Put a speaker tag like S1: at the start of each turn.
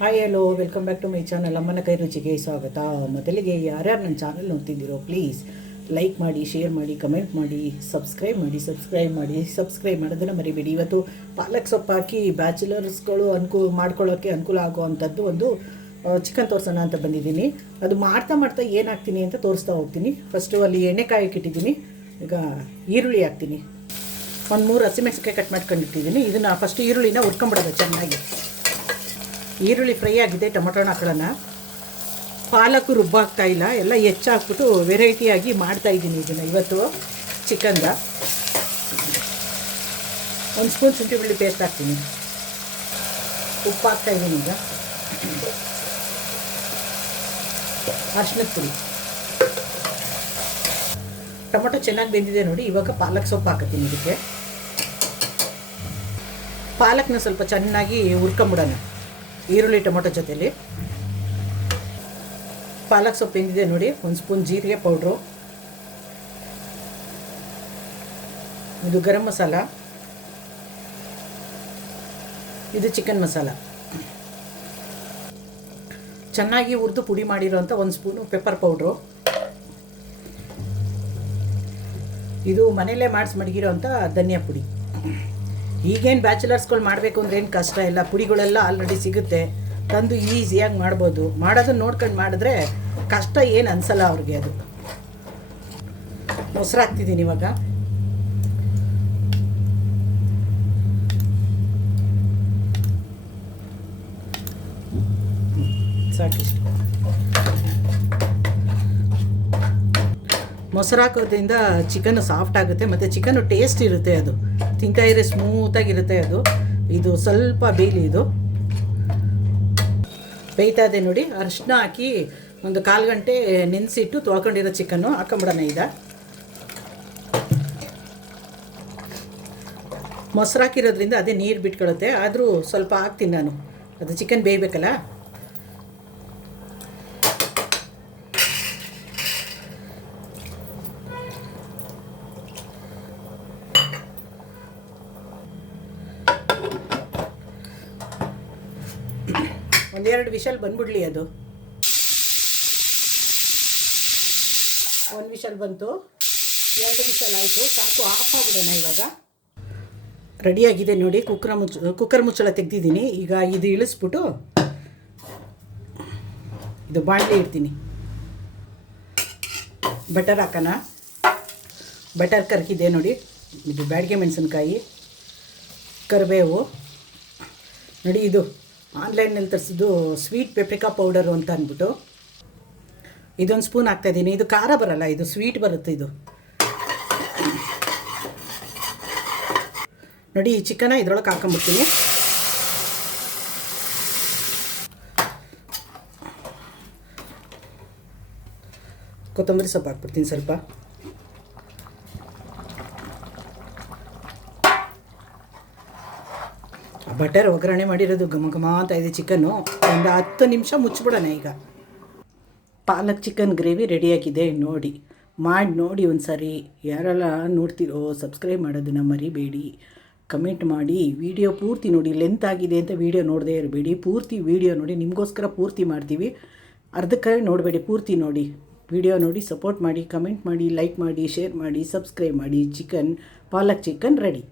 S1: Hi hello welcome back to my channel ಅಮ್ಮನ ಕೈ ರುಚಿಗೆ ಸ್ವಾಗತ. ಮೊದಲಿಗೆ ಯಾರ್ಯಾರು ನನ್ನ ಚಾನಲ್ ನೋಡ್ತಿದ್ದೀರೋ ಪ್ಲೀಸ್ ಲೈಕ್ ಮಾಡಿ ಶೇರ್ ಮಾಡಿ ಕಮೆಂಟ್ ಮಾಡಿ ಸಬ್ಸ್ಕ್ರೈಬ್ ಮಾಡಿ ಸಬ್ಸ್ಕ್ರೈಬ್ ಮಾಡಿ. ಸಬ್ಸ್ಕ್ರೈಬ್ ಮಾಡೋದನ್ನು ಮರಿಬೇಡಿ. ಇವತ್ತು ಪಾಲಕ್ ಸೊಪ್ಪು ಹಾಕಿ ಬ್ಯಾಚುಲರ್ಸ್ಗಳು ಅನುಕೂಲ ಮಾಡ್ಕೊಳ್ಳೋಕ್ಕೆ ಅನುಕೂಲ ಆಗುವಂಥದ್ದು ಒಂದು ಚಿಕನ್ ತೋರ್ಸೋಣ ಅಂತ ಬಂದಿದ್ದೀನಿ. ಅದು ಮಾಡ್ತಾ ಮಾಡ್ತಾ ಏನು ಹಾಕ್ತೀನಿ ಅಂತ ತೋರಿಸ್ತಾ ಹೋಗ್ತೀನಿ. ಫಸ್ಟು ಅಲ್ಲಿ ಎಣ್ಣೆ ಕಾಯಕ್ಕೆ ಇಟ್ಟಿದ್ದೀನಿ. ಈಗ ಈರುಳ್ಳಿ ಹಾಕ್ತೀನಿ. ಒಂದು ಮೂರು ಹಸಿಮೆಣಸಿಕಾಯಿ ಕಟ್ ಮಾಡ್ಕೊಂಡಿಟ್ಟಿದ್ದೀನಿ. ಇದನ್ನು ಫಸ್ಟ್ ಈರುಳ್ಳಿನ ಹುರ್ಕೊಂಬಿಡೋದು ಚೆನ್ನಾಗಿ. ಈರುಳ್ಳಿ ಫ್ರೈ ಆಗಿದೆ, ಟೊಮೊಟೊ ಹಾಕೊಳ್ಳೋಣ. ಪಾಲಕು ರುಬ್ಬಾಗ್ತಾ ಇಲ್ಲ, ಎಲ್ಲ ಹೆಚ್ಚಾಕ್ಬಿಟ್ಟು ವೆರೈಟಿಯಾಗಿ ಮಾಡ್ತಾ ಇದ್ದೀನಿ ಇದನ್ನು ಇವತ್ತು, ಚಿಕನ್ದ. ಒಂದು ಸ್ಪೂನ್ ಶುಂಠಿ ಬೆಳ್ಳಿ ಪೇಸ್ಟ್ ಹಾಕ್ತೀನಿ. ಉಪ್ಪು ಹಾಕ್ತಾ ಇದ್ದೀನಿ ಈಗ. ಅರ್ಶಿನದ ಪುಡಿ. ಟೊಮೊಟೊ ಚೆನ್ನಾಗಿ ಬೆಂದಿದೆ ನೋಡಿ, ಇವಾಗ ಪಾಲಕ್ ಸೊಪ್ಪು ಹಾಕತ್ತೀನಿ ಇದಕ್ಕೆ. ಪಾಲಕ್ನ ಸ್ವಲ್ಪ ಚೆನ್ನಾಗಿ ಹುರ್ಕೊಂಬಿಡೋಣ. ಈರುಳ್ಳಿ ಟೊಮೊಟೊ ಜೊತೆಯಲ್ಲಿ ಪಾಲಕ್ ಸೊಪ್ಪು ಹಿಂದಿದೆ ನೋಡಿ, ಒಂದು ಸ್ಪೂನ್ ಜೀರಿಗೆ ಪೌಡ್ರು. ಇದು ಗರಂ ಮಸಾಲ. ಇದು ಚಿಕನ್ ಮಸಾಲ. ಚೆನ್ನಾಗಿ ಹುರಿದು ಪುಡಿ ಮಾಡಿರೋಂಥ ಒಂದು ಸ್ಪೂನು ಪೆಪ್ಪರ್ ಪೌಡ್ರು. ಇದು ಮನೆಯಲ್ಲೇ ಮಾಡಿಸಿ ಮಡಗಿರೋ ಅಂಥ ಧನಿಯಾ ಪುಡಿ. ಈಗೇನು ಬ್ಯಾಚುಲರ್ಸ್ಗಳು ಮಾಡಬೇಕು ಅಂದ್ರೆ ಏನು ಕಷ್ಟ ಇಲ್ಲ? ಪುಡಿಗಳೆಲ್ಲ ಆಲ್ರೆಡಿ ಸಿಗುತ್ತೆ. ತಂದು ಈಸಿಯಾಗಿ ಮಾಡ್ಬೋದು. ಮಾಡೋದನ್ನ ನೋಡ್ಕೊಂಡು ಮಾಡಿದ್ರೆ ಕಷ್ಟ ಏನು ಅನಿಸಲ್ಲ ಅವ್ರಿಗೆ ಅದು. ಮೊಸರಾಗ್ತಿದ್ದೀನಿ ಇವಾಗ. ಸಾಕಿಷ್ಟು. ಮೊಸರು ಹಾಕೋದ್ರಿಂದ ಚಿಕನ್ ಸಾಫ್ಟ್ ಆಗುತ್ತೆ, ಮತ್ತು ಚಿಕನ್ನು ಟೇಸ್ಟ್ ಇರುತ್ತೆ ಅದು. ಇದ್ರೆ ಸ್ಮೂತಾಗಿರುತ್ತೆ ಅದು. ಇದು ಸ್ವಲ್ಪ ಬೇಲಿ ಇದು. ಬೇಯ್ತಾ ಇದೆ ನೋಡಿ. ಅರಿಶಿನ ಹಾಕಿ ಒಂದು ಕಾಲು ಗಂಟೆ ನೆನೆಸಿಟ್ಟು ತೊಳ್ಕೊಂಡಿರೋ ಚಿಕನ್ನು ಹಾಕೊಂಬಿಡೋಣ ಈಗ. ಮೊಸರು ಹಾಕಿರೋದ್ರಿಂದ ಅದೇ ನೀರು ಬಿಟ್ಕೊಳ್ಳುತ್ತೆ ಆದರೂ ಸ್ವಲ್ಪ ಹಾಕ್ತೀನಿ ನಾನು. ಅದು ಚಿಕನ್ ಬೇಯಬೇಕಲ್ಲ? ಒಂದೆರಡು ವಿಷಲ್ ಬಂದ್ಬಿಡ್ಲಿ ಅದು. ಒಂದು ವಿಷಲ್ ಬಂತು. ಎರಡು ವಿಷಲ್ ಆಯಿತು. ಸಾಕು, ಆಫ್ ಆಗಿಬಿಡೋಣ ಇವಾಗ. ರೆಡಿಯಾಗಿದೆ ನೋಡಿ ಕುಕ್ಕರ್ ಮುಚ್ಚ ಕುಕ್ಕರ್ ಮುಚ್ಚಳ ತೆಗ್ದಿದ್ದೀನಿ. ಈಗ ಇದು ಇಳಿಸ್ಬಿಟ್ಟು ಇದು ಬಾಣಲೆ ಇಡ್ತೀನಿ. ಬಟರ್ ಹಾಕೋಣ. ಬಟರ್ ಕರ್ಕಿದೆ ನೋಡಿ. ಇದು ಬ್ಯಾಡಿಗೆ ಮೆಣಸಿನ್ಕಾಯಿ, ಕರಿಬೇವು. ನೋಡಿ ಇದು. ಆನ್ಲೈನಲ್ಲಿ ತರಿಸಿದ್ದು ಸ್ವೀಟ್ ಪೆಪ್ರಿಕಾ ಪೌಡರು ಅಂತ ಅಂದ್ಬಿಟ್ಟು. ಇದೊಂದು ಸ್ಪೂನ್ ಹಾಕ್ತಾಯಿದ್ದೀನಿ ಇದು ಖಾರ ಬರಲ್ಲ, ಇದು ಸ್ವೀಟ್ ಬರುತ್ತೆ ಇದು. ನೋಡಿ, ಈ ಚಿಕನ ಇದ್ರೊಳಗೆ ಹಾಕೊಂಬಿಡ್ತೀನಿ ಕೊತ್ತಂಬರಿ ಸೊಪ್ಪು ಹಾಕ್ಬಿಡ್ತೀನಿ ಸ್ವಲ್ಪ. ಬಟರ್ ಒಗ್ಗರಣೆ ಮಾಡಿರೋದು ಘಮ ಘಮ ಅಂತ ಇದೆ ಚಿಕನ್ನು. ಒಂದು ಹತ್ತು ನಿಮಿಷ ಮುಚ್ಚಿಬಿಡೋಣ ಈಗ. ಪಾಲಕ್ ಚಿಕನ್ ಗ್ರೇವಿ ರೆಡಿಯಾಗಿದೆ, ನೋಡಿ. ಮಾಡಿ ನೋಡಿ ಒಂದು ಸಾರಿ ಯಾರೆಲ್ಲ ನೋಡ್ತೀರೋ, ಸಬ್ಸ್ಕ್ರೈಬ್ ಮಾಡೋದನ್ನು ಮರಿಬೇಡಿ. ಕಮೆಂಟ್ ಮಾಡಿ. ವಿಡಿಯೋ ಪೂರ್ತಿ ನೋಡಿ. ಲೆಂತ್ ಆಗಿದೆ ಅಂತ ವಿಡಿಯೋ ನೋಡದೇ ಇರಬೇಡಿ. ಪೂರ್ತಿ ವಿಡಿಯೋ ನೋಡಿ. ನಿಮಗೋಸ್ಕರ ಪೂರ್ತಿ ಮಾಡ್ತೀವಿ. ಅರ್ಧಕ್ಕೆ ನೋಡಬೇಡಿ. ಪೂರ್ತಿ ನೋಡಿ. ವಿಡಿಯೋ ನೋಡಿ. ಸಪೋರ್ಟ್ ಮಾಡಿ. ಕಮೆಂಟ್ ಮಾಡಿ. ಲೈಕ್ ಮಾಡಿ. ಶೇರ್ ಮಾಡಿ. ಸಬ್ಸ್ಕ್ರೈಬ್ ಮಾಡಿ. Chicken, palak chicken ready.